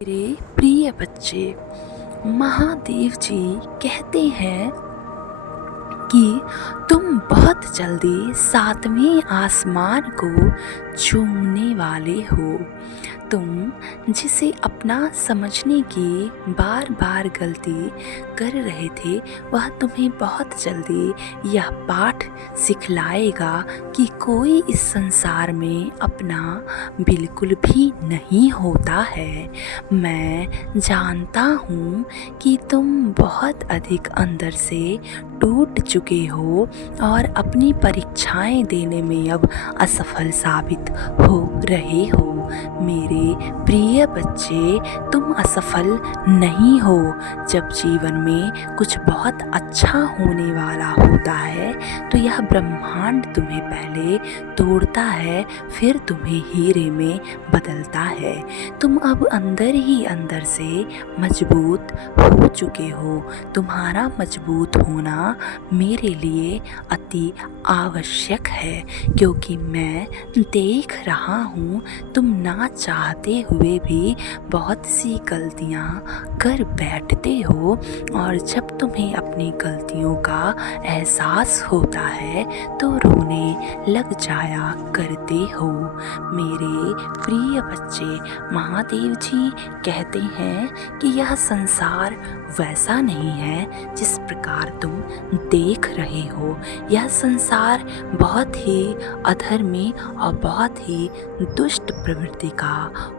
मेरे प्रिय बच्चे, महादेव जी कहते हैं कि तुम बहुत जल्दी सातवें आसमान को चूमने वाले हो। तुम जिसे अपना समझने की बार बार गलती कर रहे थे, वह तुम्हें बहुत जल्दी यह पाठ सिखलाएगा कि कोई इस संसार में अपना बिल्कुल भी नहीं होता है। मैं जानता हूँ कि तुम बहुत अधिक अंदर से टूट चुके हो और अपनी परीक्षाएं देने में अब असफल साबित हो रहे हो। मेरे प्रिय बच्चे, तुम असफल नहीं हो। जब जीवन में कुछ बहुत अच्छा होने वाला होता है तो यह ब्रह्मांड तुम्हें पहले तोड़ता है, फिर तुम्हें हीरे में बदलता है। तुम अब अंदर ही अंदर से मजबूत हो चुके हो। तुम्हारा मजबूत होना मेरे लिए अति आवश्यक है, क्योंकि मैं देख रहा हूँ तुम ना चाहते हुए भी बहुत सी गलतियाँ कर बैठते हो, और जब तुम्हें अपनी गलतियों का एहसास होता है तो रोने लग जाया करते हो। मेरे प्रिय बच्चे, महादेव जी कहते हैं कि यह संसार वैसा नहीं है जिस प्रकार तुम देख रहे हो। यह संसार बहुत ही अधर्मी और बहुत ही दुष्ट प्रवृत्ति का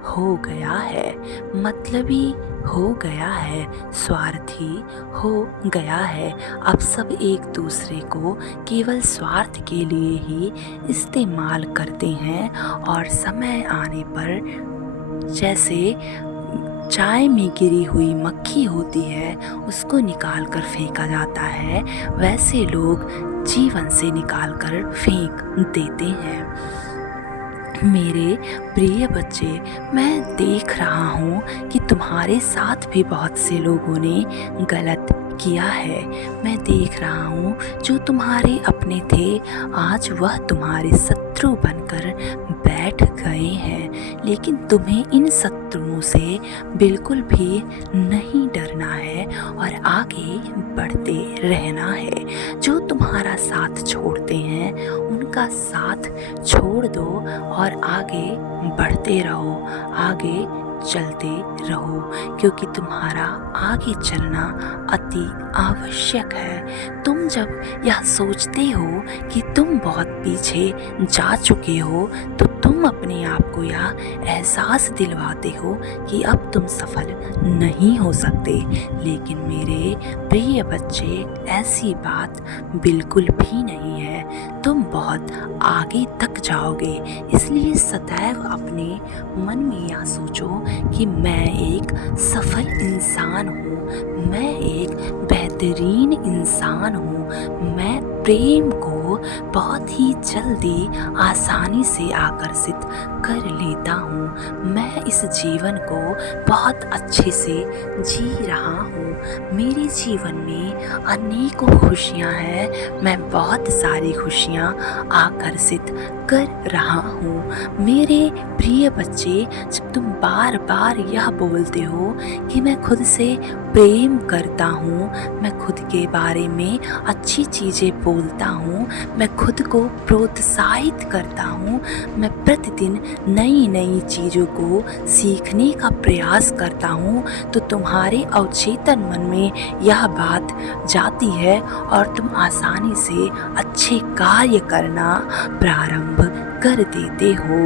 हो गया है, मतलबी हो गया है, स्वार्थी हो गया है। अब सब एक दूसरे को केवल स्वार्थ के लिए ही इस्तेमाल करते हैं, और समय आने पर जैसे चाय में गिरी हुई मक्खी होती है उसको निकाल कर फेंका जाता है, वैसे लोग जीवन से निकाल कर फेंक देते हैं। मेरे प्रिय बच्चे, मैं देख रहा हूँ कि तुम्हारे साथ भी बहुत से लोगों ने गलत किया है। मैं देख रहा हूँ जो तुम्हारे अपने थे आज वह तुम्हारे शत्रु बनकर बैठ गए हैं, लेकिन तुम्हें इन शत्रुओं से बिल्कुल भी नहीं डरना है और आगे बढ़ते रहना है। जो तुम्हारा साथ छोड़ते हैं उनका साथ छोड़ दो और आगे बढ़ते रहो, आगे चलते रहो, क्योंकि तुम्हारा आगे चलना अति आवश्यक है। तुम जब यह सोचते हो कि तुम बहुत पीछे जा चुके हो तो तुम अपने आप को यह एहसास दिलवाते हो कि अब तुम सफल नहीं हो सकते। लेकिन मेरे प्रिय बच्चे, ऐसी बात बिल्कुल भी नहीं है। तुम बहुत आगे तक जाओगे, इसलिए सदैव अपने मन में यह सोचो कि मैं एक सफल इंसान हूँ, मैं एक बेहतरीन इंसान हूँ। मैं प्रेम को बहुत ही जल्दी आसानी से आकर्षित कर लेता हूँ। मैं इस जीवन को बहुत अच्छे से जी रहा हूँ। मेरे जीवन में अनेकों खुशियाँ हैं। मैं बहुत सारी खुशियाँ आकर्षित कर रहा हूँ। मेरे प्रिय बच्चे, जब तुम बार बार यह बोलते हो कि मैं खुद से प्रेम करता हूँ, मैं खुद के बारे में अच्छी चीज़ें बोलता हूँ, मैं खुद को प्रोत्साहित करता हूँ, मैं प्रतिदिन नई नई चीज़ों को सीखने का प्रयास करता हूँ, तो तुम्हारे अवचेतन मन में यह बात जाती है और तुम आसानी से अच्छे कार्य करना प्रारंभ कर देते हो।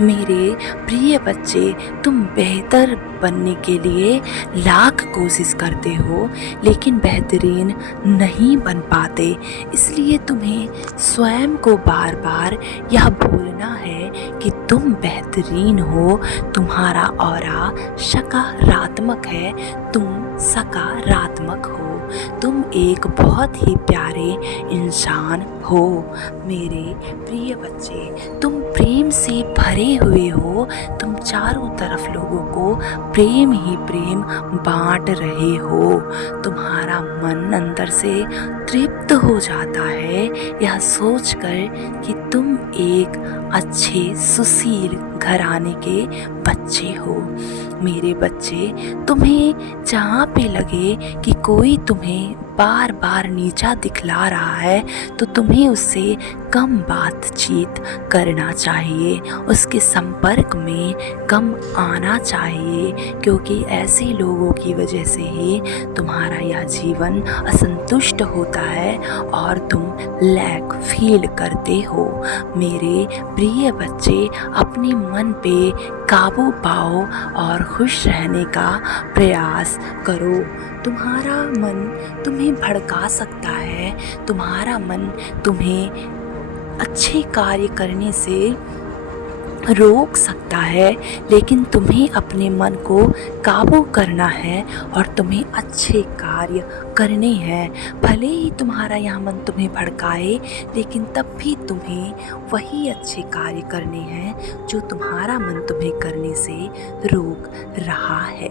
मेरे प्रिय बच्चे, तुम बेहतर बनने के लिए लाख कोशिश करते हो लेकिन बेहतरीन नहीं बन पाते, इसलिए तुम्हें स्वयं को बार बार यह बोलना है कि तुम बेहतरीन हो। तुम्हारा ऑरा सकारात्मक है, तुम सकारात्मक हो, तुम एक बहुत ही प्यारे इंसान हो। मेरे प्रिय बच्चे, तुम प्रेम से भरे हुए हो, तुम चारों तरफ लोगों को प्रेम ही प्रेम बांट रहे हो। तुम्हारा मन अंदर से तृप्त हो जाता है यह सोचकर कि तुम एक अच्छे सुशील घराने के बच्चे हो। मेरे बच्चे, तुम्हें जहाँ पे लगे कि कोई तुम्हें बार बार नीचा दिखला रहा है तो तुम्हें उससे कम बातचीत करना चाहिए, उसके संपर्क में कम आना चाहिए, क्योंकि ऐसे लोगों की वजह से ही तुम्हारा यह जीवन असंतुष्ट होता है और तुम लैक फील करते हो। मेरे प्रिय बच्चे, अपने मन पे काबू पाओ और खुश रहने का प्रयास करो। तुम्हारा मन तुम्हें भड़का सकता है, तुम्हारा मन तुम्हें अच्छे कार्य करने से रोक सकता है, लेकिन तुम्हें अपने मन को काबू करना है और तुम्हें अच्छे कार्य करने हैं। भले ही तुम्हारा यह मन तुम्हें भड़काए, लेकिन तब भी तुम्हें वही अच्छे कार्य करने हैं जो तुम्हारा मन तुम्हें करने से रोक रहा है।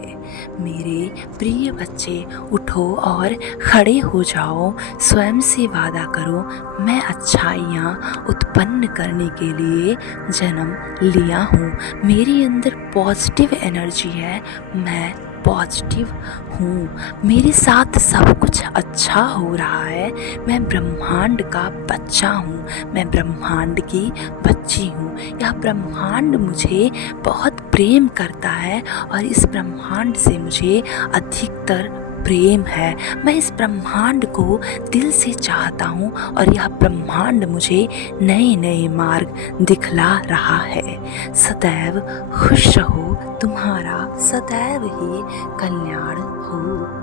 मेरे प्रिय बच्चे, उठो और खड़े हो जाओ, स्वयं से वादा करो, मैं अच्छाइयाँ उत्पन्न करने के लिए जन्म लिया हूँ। मेरे अंदर पॉजिटिव एनर्जी है, मैं पॉजिटिव हूँ, मेरे साथ सब कुछ अच्छा हो रहा है। मैं ब्रह्मांड का बच्चा हूँ, मैं ब्रह्मांड की बच्ची हूँ। यह ब्रह्मांड मुझे बहुत प्रेम करता है और इस ब्रह्मांड से मुझे अधिकतर प्रेम है। मैं इस ब्रह्मांड को दिल से चाहता हूँ और यह ब्रह्मांड मुझे नए नए मार्ग दिखला रहा है। सदैव खुश रहो, तुम्हारा सदैव ही कल्याण हो।